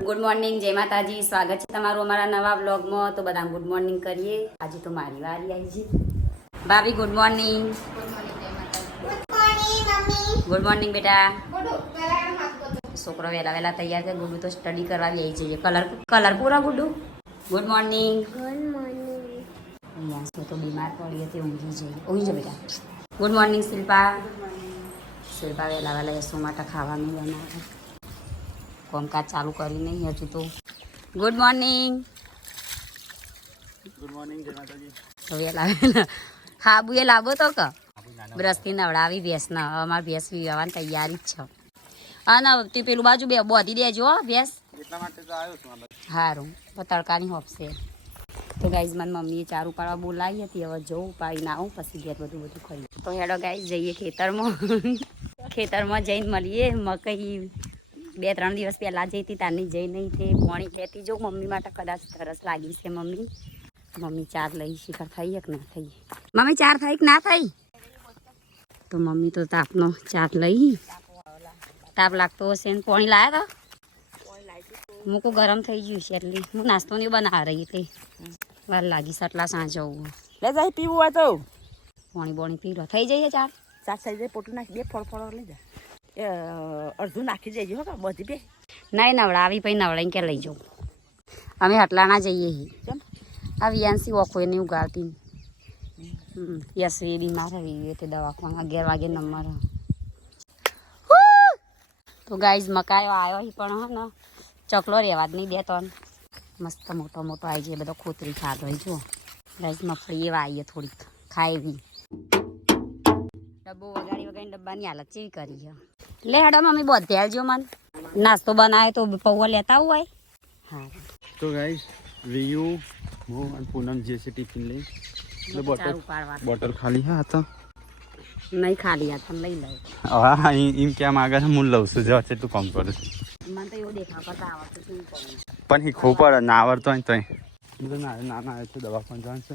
Good morning, જય માતાજી. સ્વાગત છે તમારું અમારા નવા વ્લોગમાં. તો બધા ગુડ મોર્નિંગ કરીએ. આજે તો મારી વારી આવી છે. ભાભી ગુડ મોર્નિંગ. ગુડ મોર્નિંગ બેટા. છોકરો વહેલા વહેલા તૈયાર છે. ગુડુ તો સ્ટડી કરવા આવી જઈએ. કલર પૂરા ગુડુ. Good morning. અહીંયા તો બીમાર પડી હતી, ઊંઘી જાય બેટા. Good morning Shilpa. શિલ્પા વહેલા વહેલા યશુ માટે ખાવાનું બનાવે. કામકાજ ચાલુ કરી નહીં હજુ તો. Good morning. ગુડ મોર્નિંગ જય માતાજી. તો વહેલા ખાબુ એ લાવો તો કે બ્રશથી નવડાવી ભેંસના. અમારે ભેંસ વિવાવાની તૈયારી જ છે. હા ના તે પેલું બાજુ બે બોધી દેજો ભેંસ. એટલા માટે તો આવ્યો છું. સારું તડકાની હોપશે. તો ગાઈઝ મારી મમ્મીએ ચારું પાડવા બોલાવી હતી. હવે જવું પાડીને આવું પછી ઘેર બધું ખાઈ. તો હેડો ગાઈઝ જઈએ ખેતરમાં. ખેતરમાં જઈને મળીએ. મકઈ 2-3 દિવસ પહેલાં જઈ હતી, તારની જઈ નહીં તે પાણી કહેતી જો મમ્મી માટે કદાચ તરસ લાગી છે. મમ્મી ચાર લઈ શિખર થઈ કે ના થઈ? મમ્મી ચાર થઈ કે ના થઈ? તો મમ્મી તો તાપનો ચાર લઈ. તાપ લાગતો હશે ને પાણી લાવ્યા હતા? મૂકું ગરમ થઈ ગયું છે એટલે હું નાસ્તો નહીં બનાવી રહી હતી. વાર લાગી છે એટલા સાંજે લે જાય પીવું હોય તો પાણી પી લો. થઈ જઈએ ચાર થઈ જાય. પોટું નાખી 2 ફળ લઈ જાય. એ અડધું નાખી જઈએ હો બધી બે નહીં નવડાવી પછી નવડાવીને કે લઈ જાઉં. અમે હટલાના જઈએ કેમ? આ વિયાંસી ઓખો નહીં ઉગાડતી. યશવી બીમાર આવી તે દવાખાના 11 વાગે નંબર. તો ગાઈઝ મકાયો આવ્યો પણ હે ને ચકલો રહેવા જ નહીં દેતો. મસ્ત મોટો આવી જાય. બધો ખોતરી ખાધો હોય. જો ગાઈઝ મફળી એવા આવીએ થોડીક ખાય એવી. ડબ્બો વગાડીને ડબ્બાની હાલત ચેવી કરી છે. લે હેડો મમ્મી બધે આવજો. મન નાસ્તો બનાવે તો પૌવા લેતા હોય. હા તો ગાઈસ વિયુ હું અને પૂનમ જે છે ટિફિન લઈ બોટલ ખાલી હા તો નહીં ખાલી આ તમે લઈ લો. હા એમ કેમ આગળ હું લઉં છું જવા છે તું કામ કરું છું. મને તો એવું દેખાવ કરતા આવડતું શું કરું પણ એ ખૂબ પડે ના આવડતો હોય તોય નાના આવે છે દવાખાને જવાનું છે.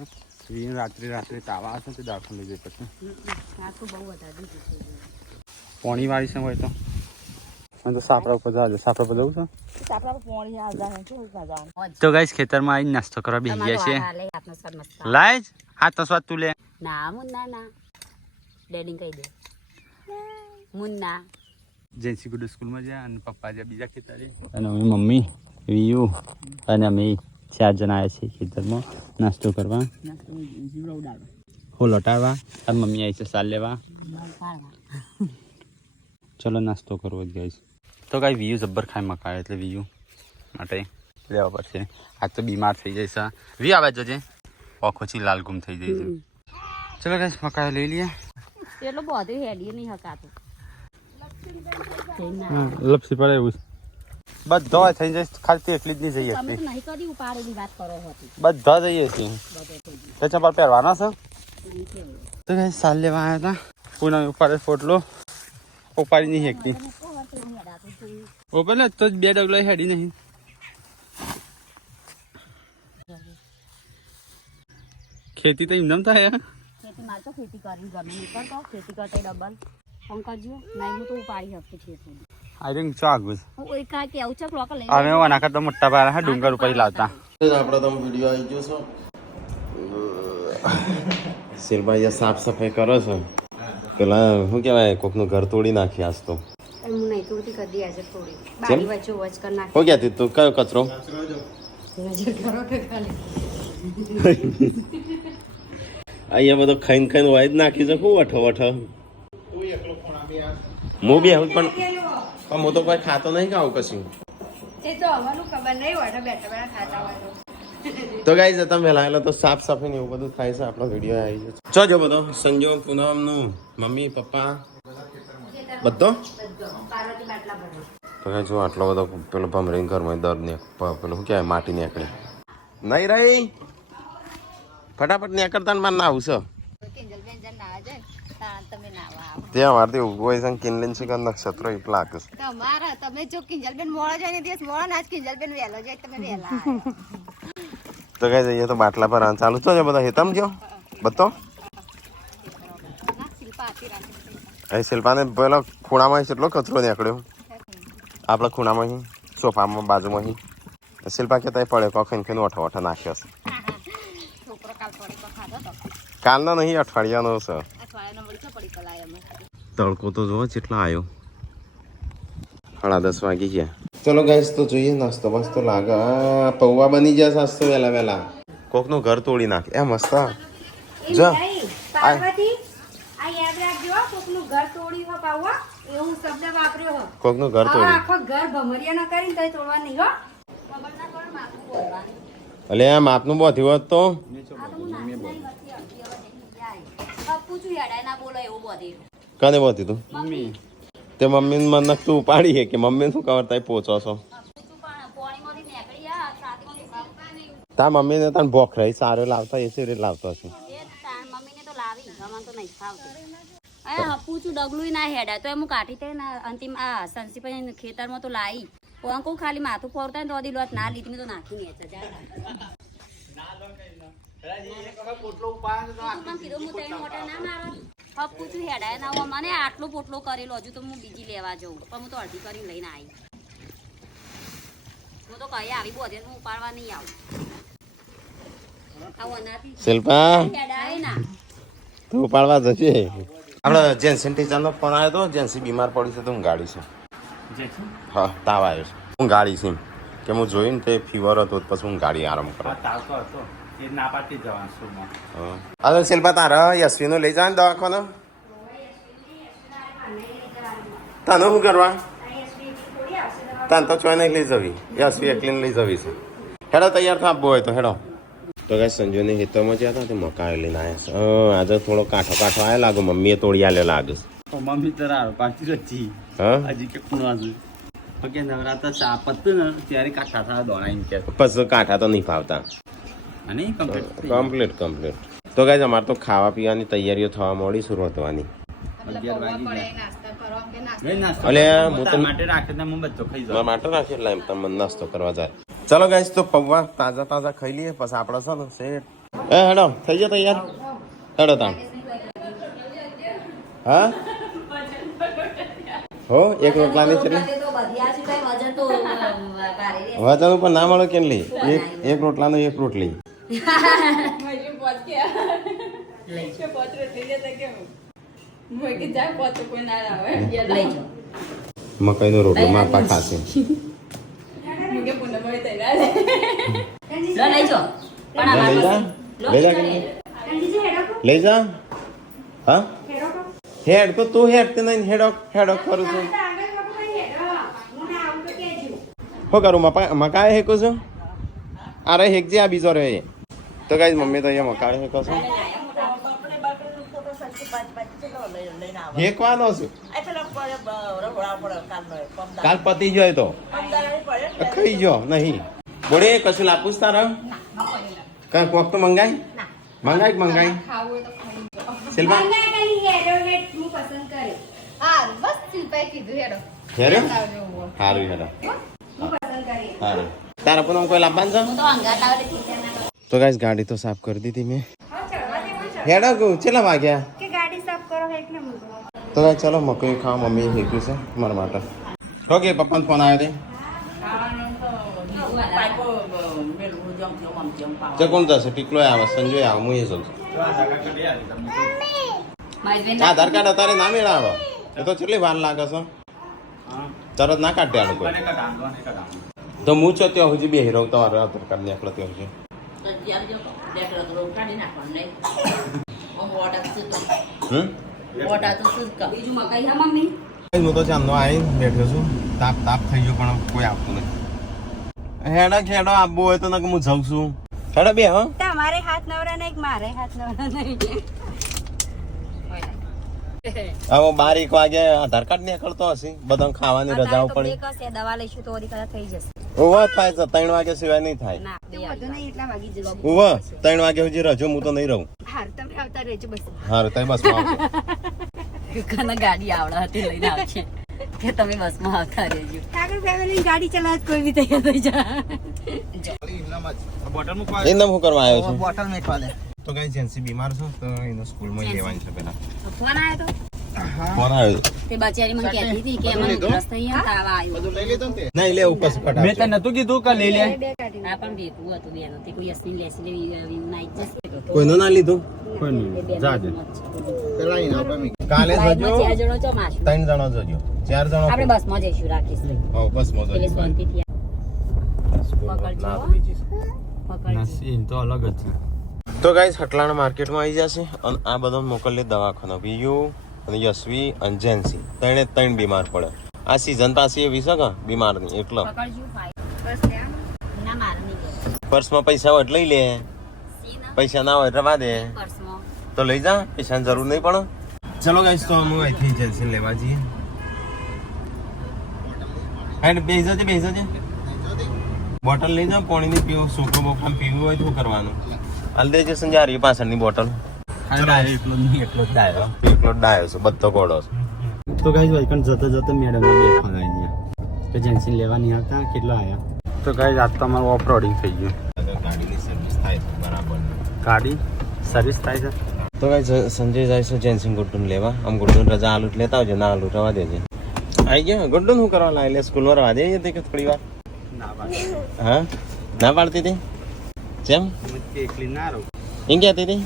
રાત્રે તાવા હશે તો દવાખાને લઈ જાય પછી આ તો બહુ વધારે પોણી વાળી છે હોય તો મને તો સાપડા ઉપર જવા દે. સાપડા પર જવું છે તો ગાઈસ ખેતરમાં આવીને નાસ્તો કરવા બેસી ગયા છે. લાય હાથ તો સ્વાદ તું લે. ના મુન્ના ના ડેડી કહી દે મુન્ના. જયસી ગુડ સ્કૂલમાં જાય અને પપ્પા જ્યાં બીજા ખેતરે અને અમે મમ્મી વિયુ અને અમે 4 જણા આવ્યા છીએ ખેતરમાં નાસ્તો કરવા. હો લટાડવા અને મમ્મી આવી છે સાલ લેવા. ચલો નાસ્તો કરવો જ ગાઈસ. તો કાંઈ વિયુ જબ્બર ખાય મકાય એટલે વિયુ માટે લેવા પડશે. આજ તો બીમાર થઈ જાય છે. વિયુ આવે જજે ઓખોથી લાલ ગુમ થઈ જાય છે. ચલો ગાઈસ મકાઈ લઈ લઈએ. એટલો બધું હેડી નહીં હકાતું. લપસી પડે એવું બધો થઈ જાય. ખાલી એકલી જ નહીં જઈએ તમે નહીં કરી ઉપાડેલી વાત કરો હતી. બધા જઈએ છીએ. તે ચંપલ પહેરવાના છે તો ગાઈસ સાલ લેવા આવ્યા હતા. પૂનમ ઉપાડે ફોટલો ઉપાડી નહીં હેકતી. ઓ પેલા તો 2 ડગલા હેડી નહીં. ખેતી તો એમ થાય. ખેતી મારે તો ખેતી કરવી ગમે નહીં કરતો. ખેતી કરતા ડબલ ફોન કરજો. નહીં હું તો ઉપાડી શકતી ખેતી. આઈ થિંક ચાગુસ હું એક કા કેવું છે લોક લઈ અમે ઓના કરતા મોટા પારા હા ડુંગર ઉપર લાવતા. આપણે તો વિડીયો આવી ગયો છે. શિરભાઈ સાફ સફાઈ કરો છો. પેલા શું કહેવાય કોકનું ઘર તોડી નાખી આજ તો. હું નહીં તોડતી કરી દે આજે થોડી બારી વચ્ચે વચ કરી નાખી. હો ગયા તું કયો કચરો અહીંયા બધો ખાઈને વાય જ નાખી છે. શું વઠો હું બી આવું પણ હું તો કોઈ ખાતો નહીં ખાવું કશું. તો ગાઈઝ તમે વહેલા તો સાફ સફાઈ ને એવું બધું થાય છે. આપણો વિડીયો આવી ગયો જો બધો સંજો પૂનમ નું મમ્મી પપ્પા બધો તો જો આટલો બધો પેલો ભમરીને ઘરમાં દર ને પેલું શું કહેવાય માટી નીકળે નહીં રહી ફટાફટ નીકળતા ને મારે ના આવું છે ત્યાં મારથી ઉભો હોય છે કિનલીન છે કે નક્ષત્ર એ લાગે છે. તમે જો કિંજલબેન મોળો જાય ને દિવસ મોળો ના કિંજલબેન વહેલો જાય તમે વહેલા તો કઈ જઈએ તો બાટલા પર ચાલુ તો બધા હેતમ જો બધો અહીં શિલ્પાને પેલો ખૂણામાં કેટલો કચરો નીકળ્યો આપણા ખૂણામાં સોફામાં બાજુમાં શિલ્પા કે તય પડે કોખન કે ઓઠો નાખ્યો છે છોકરો કાલ પડી તો ખાધો તો કાલનો નહીં અઠવાડિયાનો છે અઠવાડિયાનો વળી પડી પલાય અમે તડકો તો જો કેટલા આવ્યો 10:30 વાગી ગયા ચલો ગાઈસ તો જોઈએ નાસ્તો મસ્તો લાગે પૌવા બની ગયા સાસ્તો વેલા કોકનું ઘર તોડી નાખે એ મસ્ત જો પાર્વતી આ યાદ રાખજો કોકનું ઘર તોડી હો પાવા એવું શબ્દ વાપર્યો હો કોકનું ઘર તોડી આખો ઘર ભમરિયા ના કરીને તઈ તોડવા નહીં હો ખબર ના પડ માથું બોલવાનું અલે આ માપનું બોધી હોત તો પપ્પુ છું યાડા ના બોલો એવું બોધી કને બોધી તું મમ્મી તે મમ્મી ને મન તું ઉપાડી હે કે મમ્મી શું ખબર તઈ પહોંચો છો તા મમ્મી ને તને ભોખ રહી સારો લાવતા એ સિરે લાવતો હશે મમ્મીને તો લાવી ગમન તો નહીં ખાવતી એ હપુ છું ડગલું ના હેડા તો એમ કાઢી તે ને અંતિમ આ સંસીભાઈ ખેતરમાં તો લાવી કોંકો ખાલી માથું ફોરતા ને તો દી લોટ ના લીધી તો નાખી ને છે જા હપુ છું હેડા ના મને આટલો પોટલો કરેલો હજુ તો હું બીજી લેવા જઉં પણ હું તો અડધી કરીને લઈને આવી હું તો કહી આવી બોધે હું ઉપાડવા નહીં આવું શિલ્પા તું ઉપાડવા જશે આપણે જેન્સી ટીચરનો ફોન આવ્યો તો જેન્સી બીમાર પડી છે તો હું ગાડી છે હા તાવ આવ્યો છે હું ગાડી છે કે હું જોઈને તે ફીવર હતો પછી હું ગાડી આરામ કરવા હવે શિલ્પા તારા યશવીનો લઈ જાય ને દવાખાનો તને શું કરવા તને તો ચોય નહીં લઈ જવી યશવી એકલીને લઈ જવી છે હેડો તૈયાર થા આપવો હોય તો હેડો તો કઈ સંજોને હિતોમાં જ્યાં હતા તે મકાઈ લઈને આવ્યા છે આજે થોડો કાંઠો આવ્યા લાગુ મમ્મીએ તોડી આલે લાગે મમ્મી તરા પાછી રચી હા હજી કે કોણ આજુ કે નવરાત્ર ચા પત્તું ને ત્યારે કાઠા થા દોડાઈને કે પછી કાંઠા તો નહીં ફાવતા અને કમ્પ્લીટ કમ્પ્લીટ તો ગાઈસ અમારે તો ખાવા પીવાની તૈયારીઓ થવા મોડી શરૂ થવાની 11 વાગી ગયા નાસ્તા કરો કે નાસ્તા નહીં નાસ્તો અલે હું હું તાર માટે રાખે ને હું બધો ખાઈ મારા જાઉં માટે રાખી એટલે એમ તમે નાસ્તો કરવા જાય ચલો ગાઈસ તો પૌવા તાજા ખાઈ લઈએ પછી આપણે છે ને સેટ એ હેડો થઈ ગયો તૈયાર હેડો તાણ હા હો એક રોટલાની છે વજન ઉપર ના મળે કેમ લી એક રોટલાનો એક રોટલી મકાઈનો રોટલો માર પા ખાશે લઈ જા હા હેડ તો તું હેડ તે નહીં હેડો કરું છું શું કરું મકાઈ હેકો છું અરે હેકજે આ બીજો રહે તો ગાઈસ મમ્મી તો અહીંયા મકાઈ હેકો છું હેકવાનો છું કાલ પતી જાય તો ખાઈ જો નહીં બોડે કશું લાપુસ તારા કઈ કોક તો મંગાઈ શિલ્પા હા બસ શિલ્પાએ કીધું હેડો હેરો સારું હેરો સારું તારા પણ કોઈ લાવવાનું છે તો ગાઈસ ગાડી તો સાફ કરી દીધી મેં હેડો કેટલા વાગ્યા તો ગાઈસ ચલો મકઈ ખાવા મમ્મી હેક્યું છે મારા માટે ઓકે પપ્પાનો ફોન આવ્યો તે કોણ જશે ટીકલો આવે સંજય આવે હું એ જઉં આધાર કાર્ડ અત્યારે ના મેળાવે એ તો કેટલી વાર લાગે છે તરત ના કાઢે આ લોકો તો હું છો ત્યાં સુધી બે હીરો તમારે આધાર કાર્ડ નીકળે ત્યાં સુધી હું તો ચાંદનો આવી બેઠો છું તાપ થઈ ગયો પણ કોઈ આપતું નહીં હેડો આપવો હોય તો હું જાઉં છું હેડો બે હા તમારે હાથ નવરા નહીં મારે હાથ નવરા નહીં હવે 12 વાગે આધાર કાર્ડ નીકળતો હશે બધા ખાવાની રજાઓ પડી દવા લઈશું તો થઈ જશે ઓવા થાય છે 3 વાગે સિવાય નહીં થાય એટલા વાગી જવા ઓવા 3 વાગે સુધી રજો હું તો નહીં રહું હાર તમે આવતા રહેજો બસ હારું તઈ બસ કના ગાડી આવડા હતી લઈને આવશે કે તમે બસમાં આવતા રહેજો ઠાકર ફેમિલી ગાડી ચલાવત કોઈ બી તૈયાર થઈ જા એમ હું કરવા આવ્યો છું બોટલ મેકવા દે તો ગાઈસ જેન્સી બીમાર છો તો એનો સ્કૂલમાં લેવાની છે પેલા ફોન આવ્યો તો કોણ આવ્યું તે બચારી મને કહેતી હતી કે એમાં ઉધરસ થઈ ગયા, તાવ આવ્યો. નહીં લે ઉપર મેં તને નતું કીધું કે લઈ લે આ પણ ભેગું હતું બેનો. તે કોઈ અસલી લેસી લેવી નાઈ જશે તો. કોઈનું ના લીધું કોઈ નહીં જાજે કાલે બાઈકમાં જજો 4 જણો છો માશું. 3 જણો જજો 4 જણો આપણે બસમાં જઈશું, રાખીશ. હા બસ મજા એટલે શાંતિથી પકડજો, પકડજો. સીન તો અલગ જ છે. તો ગાઈસ હટલાણ માર્કેટમાં આવી જશે અને આ બધો મોકલી દવાખાનો વીયુ અને યશવી અને જેન્સી ત્રણ બીમાર પડે આ સીઝન પાછી એવી છે કે બીમાર નહીં એટલે પકડજો ભાઈ. ના મારે નહીં લેવું. પર્સમાં પૈસા હોય એટલે લઈ લે, સી ના પૈસા ના હોય રવા દે પર્સમાં. તો લઈ જા, પૈસાની જરૂર નહીં પડે. ચલો ગાઈસ તો અમે અહીંથી જેન્સી લેવા જઈએ. હેડ બેસજે બોટલ લઈ જાઓ પાણીની પીવું, છોકરો બોકરા પીવું હોય તો શું કરવાનું? હાલ દેજે સંજારી પાછળની બોટલ. એટલો જ ડાયો. એકલો જ ડાયો છે, બધો ઘોડો છે. તો ગાઈસ વાઈકન જતો મેડમ બે ફોન આવી ગયા તો જેન્સી લેવા નહીં આવતા, કેટલા આવ્યા? તો ગાઈસ આજ તો અમારું ઓફ રોડિંગ થઈ ગયું. ગાડીની સર્વિસ થાય છે બરાબર. ગાડી સર્વિસ થાય છે. તો ગાઈસ સંજય જાય છે જેન્સી ગુડ્ડુન લેવા. આમ ગુડ્ડુન રજા આલુ લેતા આવજો, ના આલુ રવા દેજે. આવી ગયા ગુડ્ડુન શું કરવા લાવે? સ્કૂલમાં રવા દે કે થોડી વાર? હા ના પાડતી હતી જેમ એકલી ના રહું. એમ કહેતી હતી.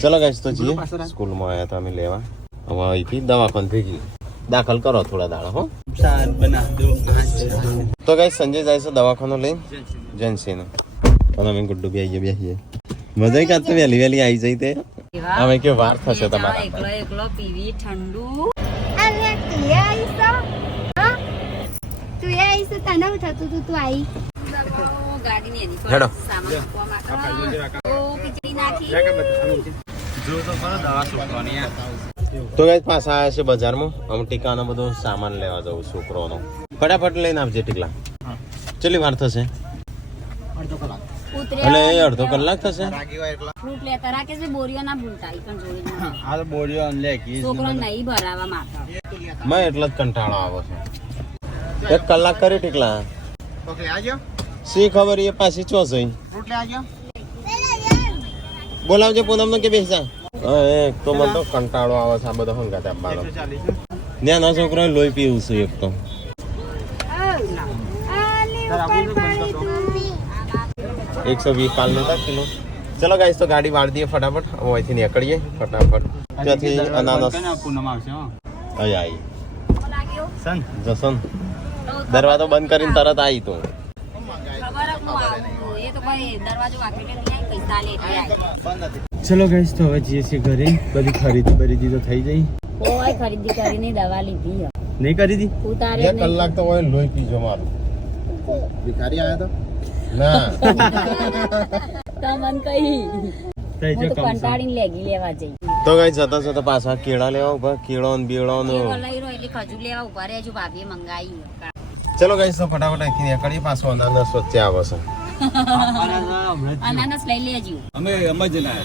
ચલો ગાઈસ તો જઈએ સ્કૂલમાં આવ્યા તો અમે લેવા. હવે અહીંથી દવાખાને ભેગી દાખલ કરો થોડા દાડા હો. શાક બના દો. તો ગાઈસ સંજય જાય છે દવાખાનો લઈને જેન્સીનો અને અમે ગુડ્ડુ બેસીએ. મજા કાં તો વહેલી આવી જઈ તે અમે કે વાર થશે તમારા એકલો પીવી ઠંડુ. અરે તું આવીશ તો? હા? તું આવીશ તો તને હું થતું તું? તું આવી ગાડીની એની પર હેડો. સામાન મૂકવા માટે. ઓ ખીચડી નાખી. જો તો ખરો દવા છોકરાની યાર. તો ગાઈસ પાછા આવ્યા છે બજારમાં. અમે ટીકાનો બધો સામાન લેવા જવું છોકરોનો. ફટાફટ લઈને આપજે ટીકલા. કેટલી વાર થશે? ઉતરે એટલે એ અડધો કલાક થશે. ફ્રૂટ લેતા રાખે છે, બોરીઓ ના ભૂલતા. ઈ પણ જોઈ જ નહીં. હાલ બોલ્યો લે કી છોકરો નહીં ભરાવા માટે. મેં એટલો જ કંટાળો આવે છે. 1 કલાક કરી ટીકલા. શી ખબર એ પાછી ચો જઈ. બોલાવજો પૂનમ કે બેસા. એક તો મને તો કંટાળો આવે છે આ બધો હંગાત આપવાનો. નાના છોકરા લોહી પીવું છું એક તો. 120 પાલ નતા કિલો. ચલો ગાઈસ તો ગાડી વાળી દઈએ ફટાફટ. હવે અહીંથી નીકળીએ ફટાફટ. ત્યાંથી અનાનસ પૂનમ આવશે હો. અહીં આવી સન જસન દરવાજો બંધ કરીને તરત આવી તો. ખબર જ હું આવું. એ તો કોઈ દરવાજો વાંકીને નહીં આવી, પૈસા લે એટલે આવી. ચલો ગાઈસ તો હવે જઈએ છીએ ઘરે. બધી ખરીદી તો થઈ જઈ. કોઈ ખરીદી કરીને દવા લીધી હે. નહીં કરી દી? ઉતારે 1 કલાક તો હોય લોહી પીજો મારું. ભિખારી આવ્યા તો ના તમન કઈ થઈ હું તો કંટાળીને લેગી લેવા જઈ. તો ગાઈસ જતા પાછા કેળા લેવા ઉભા. કેળો ને બેળો ને લઈ રહ્યો એટલે ખજૂર લેવા ઉભા રહેજો. ભાભીએ મંગાવી. ચલો ગાઈસ તો ફટાફટ અહીંથી નીકળીએ. પાછો અનાનસ વચ્ચે આવે છે. અનાનસ લઈ લેજો. અમે જ ના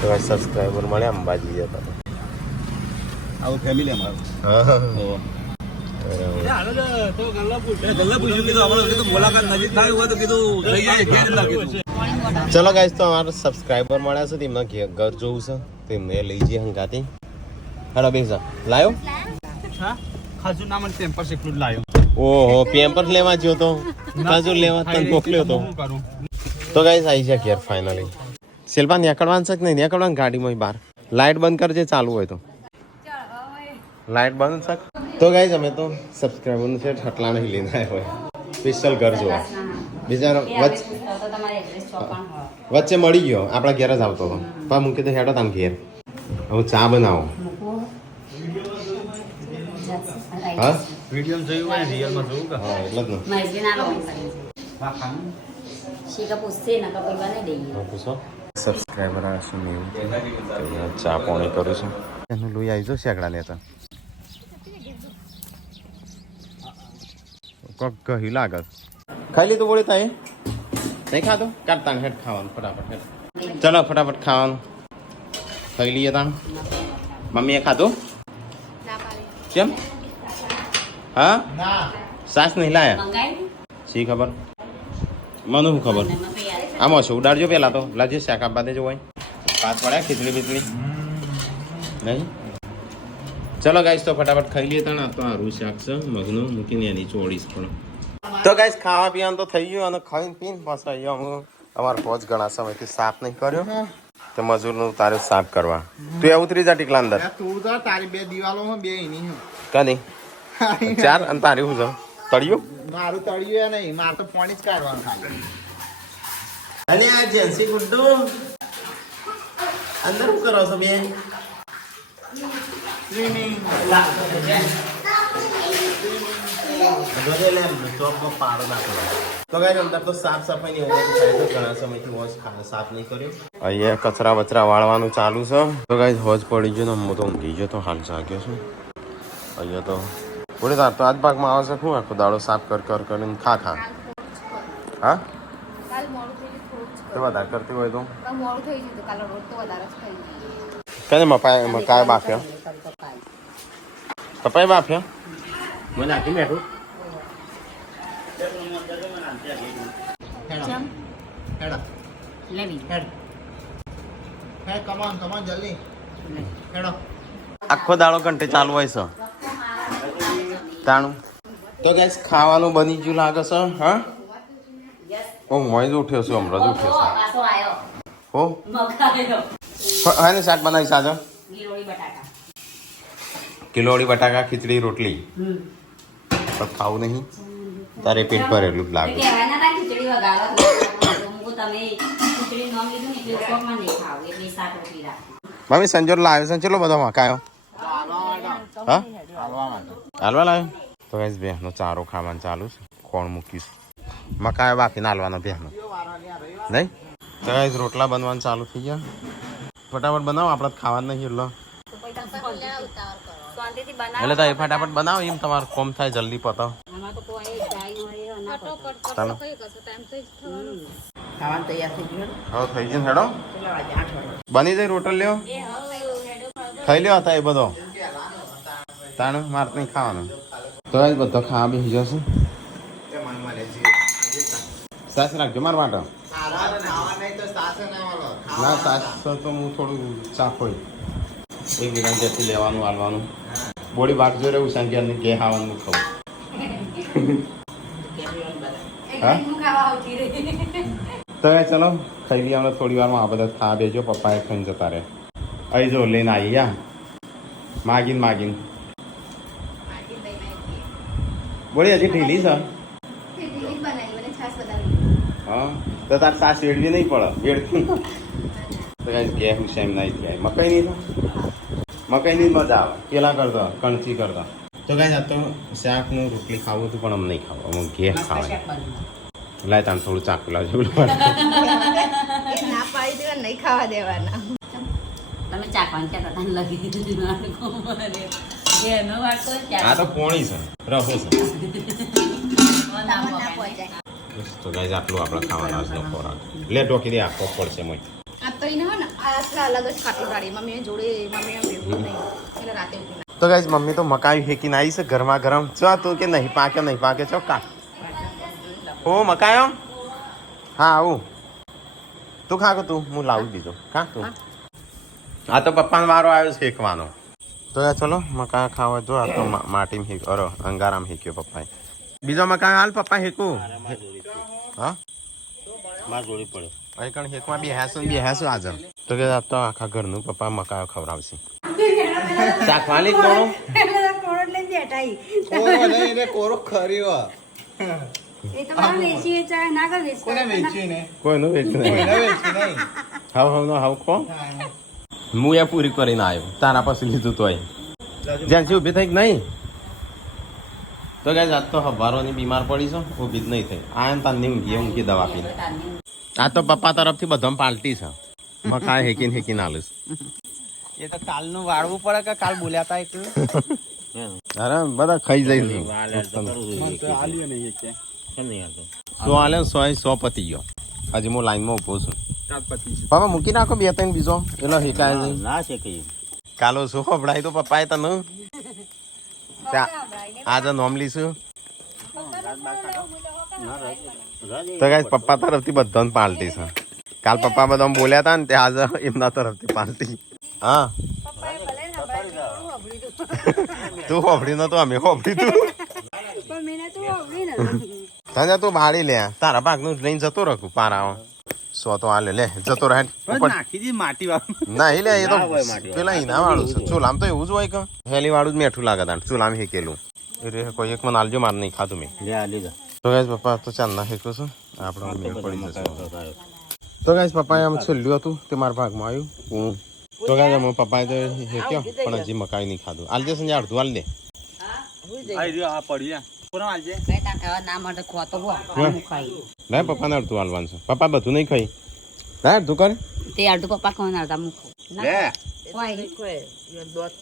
તો ગાઈસ સબસ્ક્રાઇબર મળ્યા અંબાજી જતા. આવું ફેમિલી અમારું. હા ચલો ગાઈસ તો અમારા સબસ્ક્રાઇબર મળ્યા છે. તેમને ઘર જોવું છે, તેમને લઈ જઈએ હંગાતી. હેડો બેસા લાયો. ખાજુ ના મને ટેમ્પર એકલું જ લાયો. ઓહો પેમ્પર લેવા જ્યો તો કાજુ લેવા તને મોકલ્યો તો. શું કરું? તો ગાઈસ આવી છે ઘેર ફાઇનલી. શિલ્પા નીકળવાનું છે કે નહીં નીકળવાનું? ગાડીમાં બહાર લાઇટ બંધ કરજે ચાલુ હોય તો. લાઇટ બંધ છે. તો ગાઈસ અમે તો સબસ્ક્રાઇબરનું છે હટલા નહીં લઈને આવ્યા હોય સ્પેશિયલ ઘર જોવા. બિચારો વચ્ચે મળી ગયો. આપણા ઘેર જ આવતો હતો. પા મૂકી તો હેડો તમે ઘેર. હું ચા બનાવો. હા વિડીયો જોયું હોય રિયલમાં જોયું કે હા એટલે જ ને. પૂછો સબસ્ક્રાઇબર આવશે નહીં. ચા પાણી કરું છું. એનું લોહી આવી જો શેકડા લેતા. કહી લાગે. ખાઈ લીધું બોલે તાએ? નહીં ખાધું? કાઢતા હેડ ખાવાનું ફટાફટ હેડ. ચલો ફટાફટ ખાવાનું ખાઈ લઈએ તા. મમ્મીએ ખાધું? કેમ? હા સાસ નહીં લાયા? શી ખબર? મને શું ખબર? આમાં શું ઉડાડજો પેલા તો લાજે શાક આપવા દેજો હોય. પાત પડ્યા ખીચડી બીચડી નહીં. ચલો ગાઈસ તો ફટાફટ ખાઈ લઈએ તને. તો હારું શાક છે મગનું મૂકીને એની ચોળીશ પણ. તો ગાઈસ ખાવા પીવાનું તો થઈ ગયું અને ખાઈને પીને પાછા અહીંયા અમારે પહોંચ ઘણા સમયથી સાફ નહીં કર્યો તો મજૂરનું તારે સાફ કરવા. તું એ ઉતરી જા ટીકલા અંદર. તું તો તારી બે દિવાલોમાં બે નહીં કની 4 અને તારી શું છે તળિયું મારું તળિયું નહીં, મારે તો પાણી જ કાઢવાનું ખાલી. અને આ જેન્સી ગુડ્ડુ અંદર શું કરો છો બેન? તો ગાઈસ અંદર તો સાફ સફાઈ ની ઘણા સમયથી હોજ સાફ નહીં કર્યો. અહીંયા કચરા બચરા વાળવાનું ચાલુ છે. તો ગાઈસ હોજ પડી ગયો ને હું તો ઊંઘી ગયો તો હાલ જાગ્યો છું. અહીંયા તો બોલે તાર તો આજ ભાગમાં આવે છે શું આખો દાડો સાફ કરીને ખા હા તો વધારે કરતી હોય તો કને મકાય બાફ્યો પપ્પાએ બાફ્યો મને નાખી બેઠું. કમાન જલ્દી હેડો. આખો દાડો ઘંટે ચાલુ હોય છે તાણું. તો ગાઈસ ખાવાનું બની ગયું લાગે છે. હા હું જ ઉઠ્યો છું હમણાં જ ઉઠ્યો છું. હો હા ને શાક બનાવીશ આજે કિલોડી બટાકા ખીચડી રોટલી પણ ખાવું નહીં તારે પેટ ભરેલું જ લાગે. મમ્મી સંજોર લાવ્યો છે ચલો બધો મકાયો હા હાલવા લાવ્યો. તો ગાઈસ બેહનો ચારો ખાવાનું ચાલુ છે. કોણ મૂકીશ મકાયો બાફીને હાલવાનો બેહનો નહીં. તો ગાઈસ રોટલા બનવાનું ચાલુ થઈ ગયા. ફટાફટ બનાવો આપણે ખાવાનું નહીં એટલે તો એ ફટાફટ બનાવો એમ તમારું કોમ થાય જલ્દી પતાવો. ખાવાનું તૈયાર થઈ ગયું. હવે થઈ ગયું હેડો કેટલા વાગે? 8 વાગે. બની જાય રોટલ લ્યો ખાઈ લ્યો હતા એ બધો તાણ મારે નહીં ખાવાનું. તો જ બધો ખાવા બેસી જશે. સાસ રાખજો મારા માટે. ના સાસ તો હું થોડું ચાખોય એક વિરાંતિથી લેવાનું હાલવાનું બોડી બાકજો રહેવું સંખ્યા કે ખાવાનું ખાવું. હા તો ચલો ખાઈ લઈએ અમે થોડી વારમાં. આ બધા ખાવા બેજો પપ્પાએ ખાઈને જતા રહે. અહીં જો લઈને આવી યા માગીને બોલી હજી ઢીલી છે. હા તો તાર સાસ વેડવી નહીં પડે વેડવી તો કઈ કે હું સેમ નહીં થાય મકાઈ નહીં મજા આવે પેલા કરતા કણસી કરતા. તો કઈ આ તો શાકનું રોટલી ખાવું હતું પણ અમ નહીં ખાવું અમુક ઘેર ખાવાય. લાય તાને થોડું ચાકુ લાવજો ના પાડી દેવા નહીં ખાવા દેવાના. તમે ચાકવાન ક્યાં હતા લગી દીધું આ તો પોણી છે રફો છે. ના પહોંચાય. તો ગાઈઝ આટલું આપણે ખાવાનો આજનો ખોરાક લે ઢોકી દે આખો પડશે મય. આ તો એને હો ને આ અલગ જ ખાટી પાડી મમ્મી જોડે મમ્મી ભેગું નહીં એટલે રાતે ઉઠી. તો ગાઈઝ મમ્મી તો મકાઈ ફેંકીને આવી છે ગરમા ગરમ. ચો તું કે નહીં પાકે ચો કા હો મકાયો. હા આવું તું ખા તું હું લાવું બીજો ખા તું. આ તો પપ્પાનો વારો આવ્યો શેકવાનો. તો ચલો મકાઈ ખાવા જો આ તો માટીમાં હેક અરે અંગારામ હેક્યો પપ્પાએ. બીજો મકાઈ હાલ પપ્પા હેકું હા માર જોડી પડે અહીં કણ હેકમાં બેહાશું આજે. તો કે આ તો આખા ઘરનું પપ્પા મકાઈ ખવડાવશે. ચાખવાની કોણો કોરો ખર્યો કોઈનું વેચ્યું નહીં. હાવ કો હું એ પૂરી કરીને આવ્યો તારા પાસે લીધું તોય જ્યાં ઊભી થઈ નહીં. તો ગાઈઝ આજ તો હવારોની બીમાર પડી છે ઊભી જ નહીં થઈ. આ તારની ઊંઘી દવા પીને. આ તો પપ્પા તરફથી બધા પાલટી છે મકાઈ હેકીને હાલીશ. એ તો કાલનું વાળવું પડે કે કાલ બોલ્યા હતા એટલું. અરે બધા ખાઈ જઈશું. સો હાલે 100 પતી ગયો. હજી હું લાઈનમાં ઉભો છું. પપ્પા મૂકી નાખો 2-3 બીજો એનો હેકાય ના છે કઈ કાલો શું ખવડાય તો પપ્પાએ તને આજે નોમ લીશું. તો ગાઈસ પપ્પા તરફથી બધાને પાલટી છે. કાલ પપ્પા બધા બોલ્યા હતા ને તે આજે એમના તરફથી પાર્ટી હા તું હોભળી નતો અમે હોભળી તું તને તું ભાડી લે તારા ભાગનું લઈને જતો રહું પારા સો તો હાલે લે જતો રહે નાખી દી માટી વાળું ના લે એ તો પેલા ઈના વાળું છે ચૂલામ તો એવું જ હોય કે હેલી વાળું જ મેઠું લાગે તાણ ચૂલામ હેકેલું એ કોઈ એક મને આલજો મારે નહીં ખાતું મેં તો ગાઈસ પપ્પા તો ચાલ ના હેકું છું આપણે મેળ પડી જશે તો ગાઈસ પપ્પાએ આમ છેલ્લું હતું તે મારા ભાગમાં આવ્યું તો ગાઈસ અમે પપ્પાએ તો હેક્યો પણ હજી મકાઈ નહીં ખાધું આલજે સંજય અડધું આલ દે આ પડ્યા પૂરા હાલજે ના માટે ખોતો ના પપ્પાને અડધું હાલવાનું છે પપ્પા બધું નહીં ખાઈ ના અડધું કરે તે અડધું પપ્પા કોણ અડધા મૂકો લે કોઈ દોત